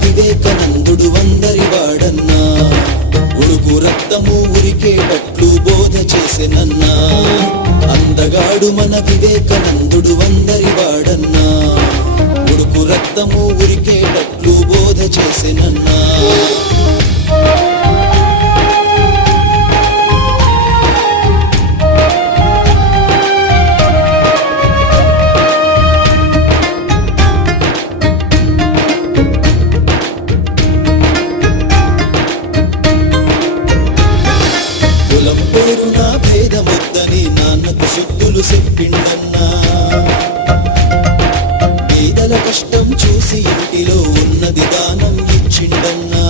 వివేకానందుడు వందరి వాడన్నా ఉడుకు రక్తము ఉరికేటట్లు బోధ చేసెనన్నా అందగాడు మన వివేకానందుడు వందరి వాడన్నా ఉడుకు రక్తము ఉరికేటట్లు బోధ చేసెనన్నా కులం పేరున భేదమొద్దని నాన్నకు సుద్దులు చెప్పిండన్నా పేదల కష్టం చూసి ఇంటిలో ఉన్నది దానం ఇచ్చిండన్నా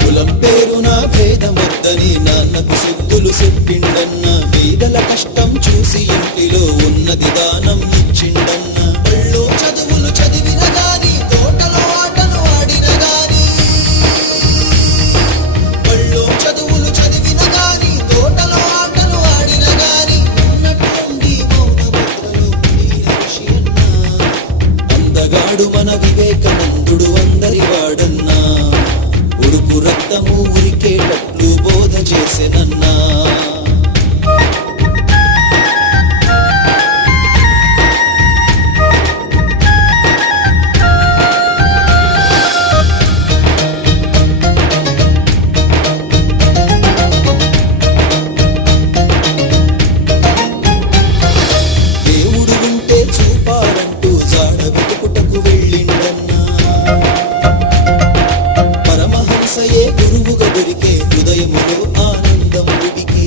కులం పేరున భేదమొద్దని నాన్నకు సుద్దులు చెప్పిండన్నా పేదల కష్టం చూసి ఇంటిలో ఉన్నది దానం ఇచ్చిండన్నా పళ్ళు చదువులు చదివిన గాని తోటలో ఆటలు ఆడిన గాని పళ్ళు చదువులు చదివిన గాని తోటలో ఆటలు ఆడిన గాని ఉన్నట్టుండి మౌనముద్రలో అందగాడు మన వివేకానందుడు అందరి వాడన్నా ఉడుకు రక్తము ఉరికేటట్లు బోధ చేసెనన్నా దేవుడు ఉంటే చూపాలంటూ జాడ వెతుకుటకు వెళ్ళిండన్నా పరమహంసయే గురువుగా దొరికే హృదయములో ఆనందం ఉడికి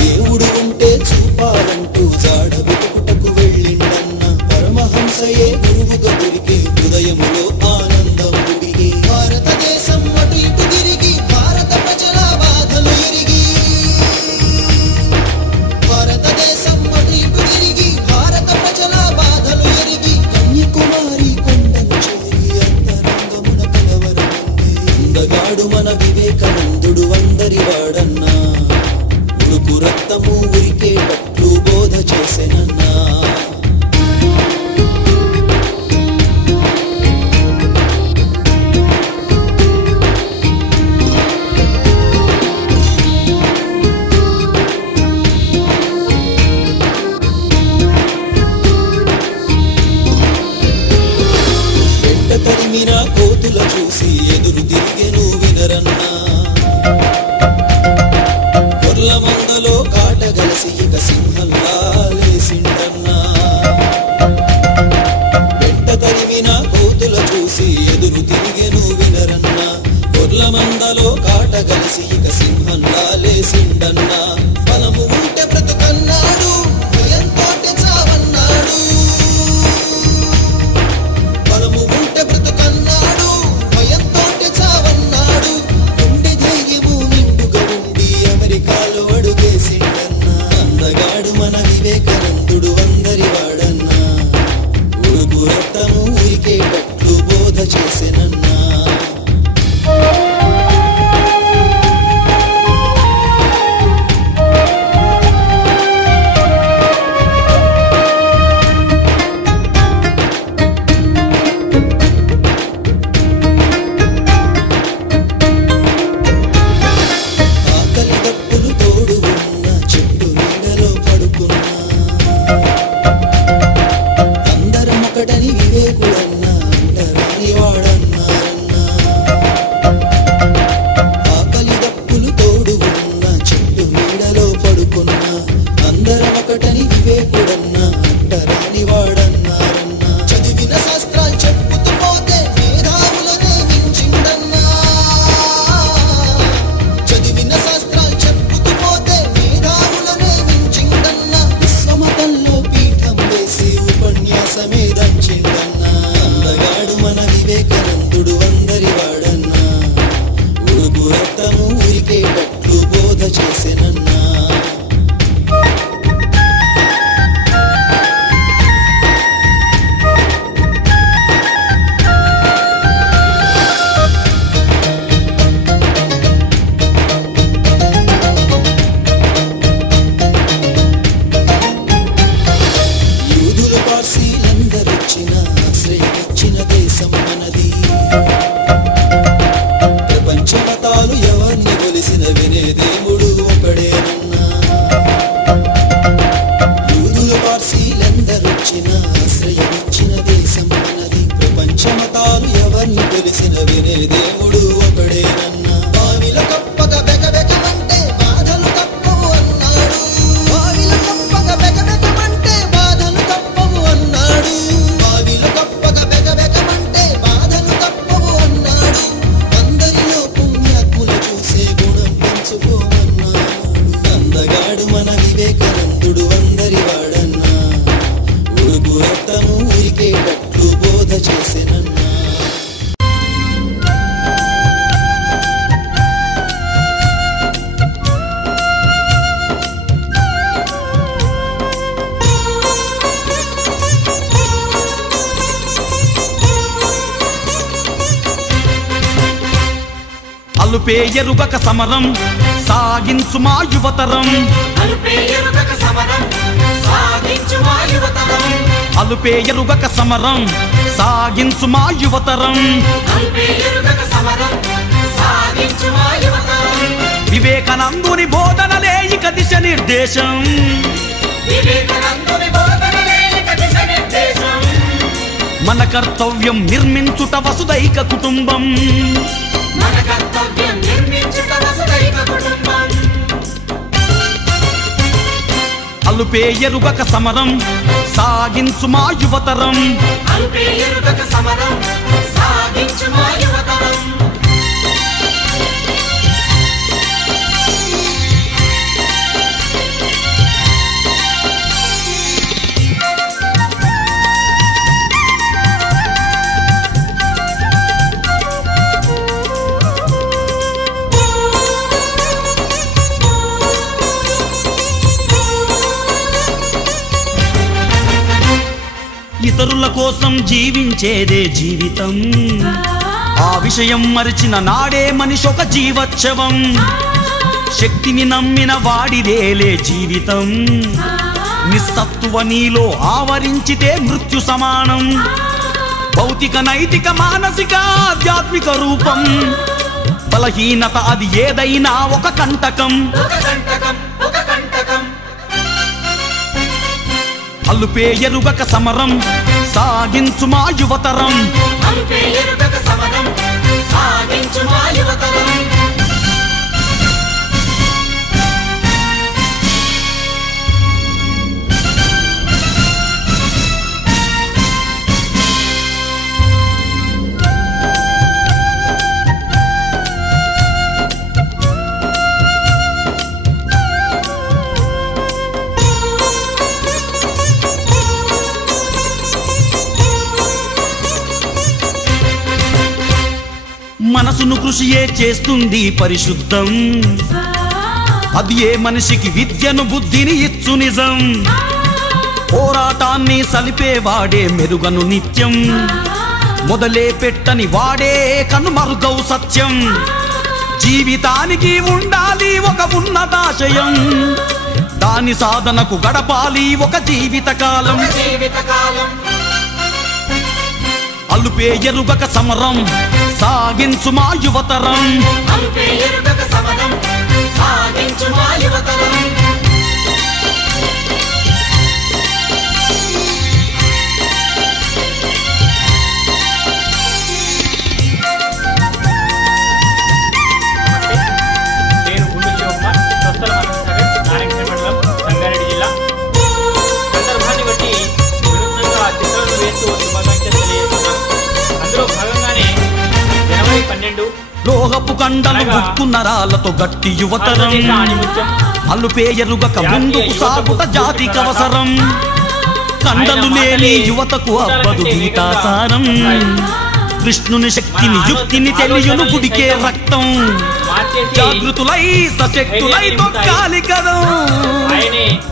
దేవుడు ఉంటే చూపాలంటూ జాడ వెతుకుటకు వెళ్ళిండన్నా పరమహంసయే గురువుగా దొరికే హృదయములో ఆనందం ఉడికి భారతదేశం అటు ఇటు తిరిగి భారత ప్రజల బాధలు ఎరిగి భారతదేశం అటు ఇటు తిరిగి భారత ప్రజల బాధలు ఎరిగి కన్యాకుమారి కొండను చేరి అంతరంగమున కలవరమంది అందగాడు మన వివేకానందుడు అందరి వాడన్నా ఉడుకు రక్తము ఉరికేటట్లు బోధ చేసెనన్నా వెంట తరిమిన కోతుల చూసి ఎదురు తిరిగెను వినరన్నా గొర్ల మందలో కాటగలసి ఇక సింహంలా లేసిండన్నా వెంట తరిమిన కోతుల చూసి ఎదురు తిరిగెను వినరన్నా గొర్ల మందలో కాటగలసి ఇక సింహంలా లేసిండన్నా బలము ఉంటే బ్రతుకన్నాడు భయంతోటే చావన్నాడు బలము ఉంటే బ్రతుకన్నాడు భయంతోటే చావన్నాడు గుండె ధైర్యము నిండుగా ఉండి అమెరికాలో అడుగేసిండన్నా అందగాడు మన వివేకానందుడు అందరి వాడన్నా ఉడుకు రక్తము ఉరికేటట్లు బోధ చేసెనన్నా ఆకలి దప్పులు తోడు ఉన్న చెట్టు నీడలో పడుకున్నా అందరం ఒకటని వివేకుడన్నా అంటరాని వాడన్నారన్నా ఆకలి దప్పులు తోడు ఉన్న చెట్టు నీడలో పడుకున్నా అందరం ఒకటని వివేకుడన్నా అంటరాని వాడన్నారన్నా చదివిన శాస్త్రాలు చెప్పుతూ పోతే మేధావులనే మించిండన్నా చదివిన శాస్త్రాలు చెప్పుతూ పోతే మేధావులనే మించిండన్నా విశ్వమతంలో పీఠం వేసి ఉపన్యాసమే దంచిండన్నా అందగాడు మన వివేకానందుడు అందరి వాడన్నా ఉడుకు రక్తము ఉరికేటట్లు బోధ చేసెనన్నా పార్సీలందరొచ్చినా అలుపే ఎరుగక సమరం సాగించు మా యువతరం అలుపే ఎరుగక సమరం సాగించు మా యువతరం అలుపే ఎరుగక సమరం సాగించు మా యువతరం అలుపే ఎరుగక సమరం సాగించు మా యువతరం వివేకానందుని బోధనలే ఇక దిశ నిర్దేశం వివేకానందుని బోధనలే ఇక దిశ నిర్దేశం మన కర్తవ్యం నిర్మించుట వసుదైక కుటుంబం మన కర్తవ్యం నిర్మించుట వసుదైక కుటుంబం అలుపే ఎరుగక సమరం సాగించు మా యువతరం అలుపే ఎరుగక సమరం సాగించు మా యువతరం ఇతరుల కోసం జీవించేదే జీవితం ఆ విషయం మరిచిన నాడే మనిషి ఒక జీవోత్సవం శక్తిని నమ్మిన వాడిదేలే జీవితం నిస్సత్తువ నీలో ఆవరించితే మృత్యు సమానం భౌతిక నైతిక మానసిక ఆధ్యాత్మిక రూపం బలహీనత అది ఏదైనా ఒక కంటకం అలుపే ఎరుగక సమరం సాగించు మా యువతరం అలుపే ఎరుగక సమరం సాగించు మా యువతరం మనసును కృషియే చేస్తుంది పరిశుద్ధం అది ఏ మనిషికి విద్యను బుద్ధిని ఇచ్చు నిజం పోరాటాన్ని సలిపేవాడే మెరుగను నిత్యం మొదలే పెట్టని వాడే కనుమరుగౌ సత్యం జీవితానికి ఉండాలి ఒక ఉన్నతాశయం దాని సాధనకు గడపాలి ఒక జీవితకాలం అలుపే ఎరుగక సమరం సాగించు మా యువతరం అలుపే ఎరుగక సమరం సాగించు మా యువతరం నేను గుండు శివకుమార్ ప్రస్తుతం నారాయణఖేడ్ మండలం సంగారెడ్డి జిల్లా సందర్భాన్ని బట్టి వినూత్నంగా చిత్రాలను వేస్తూ శుభాకాంక్షలు తెలియజేస్తున్నాను. అందులో భాగంగానే జనవరి 12 లోహపు కండలు గుక్కున్న రాళ్లతో గట్టి యువతరం అలుపే ఎరుగక ముందుకు సాగుట జాతికి అవసరం కండలు లేని యువతకు అబ్బదు గీతాసారం కృష్ణుని శక్తిని యుక్తిని తెలియను గుడికే రక్తం జాగృతులై సశక్తులై తొక్కాలి కదా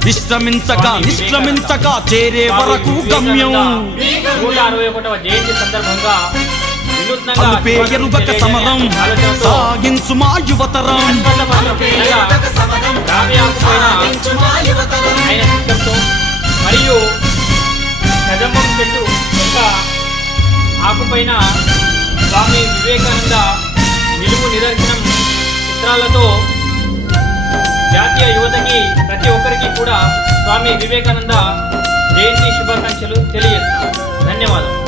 విశ్రమించక నిష్క్రమించక చేరే వరకు గమ్యం 161వ జయంతి సందర్భంగా అలుపే ఎరుగక సమరం సాగించు మా యువతరం మరియు కదంబం చెట్టు యొక్క ఆకుపైన స్వామి వివేకానంద నిలువు నిదర్శనం చిత్రాలతో జాతీయ యువతకి ప్రతి ఒక్కరికి కూడా స్వామి వివేకానంద జయంతి శుభాకాంక్షలు తెలియజేస్తున్నాను. ధన్యవాదాలు.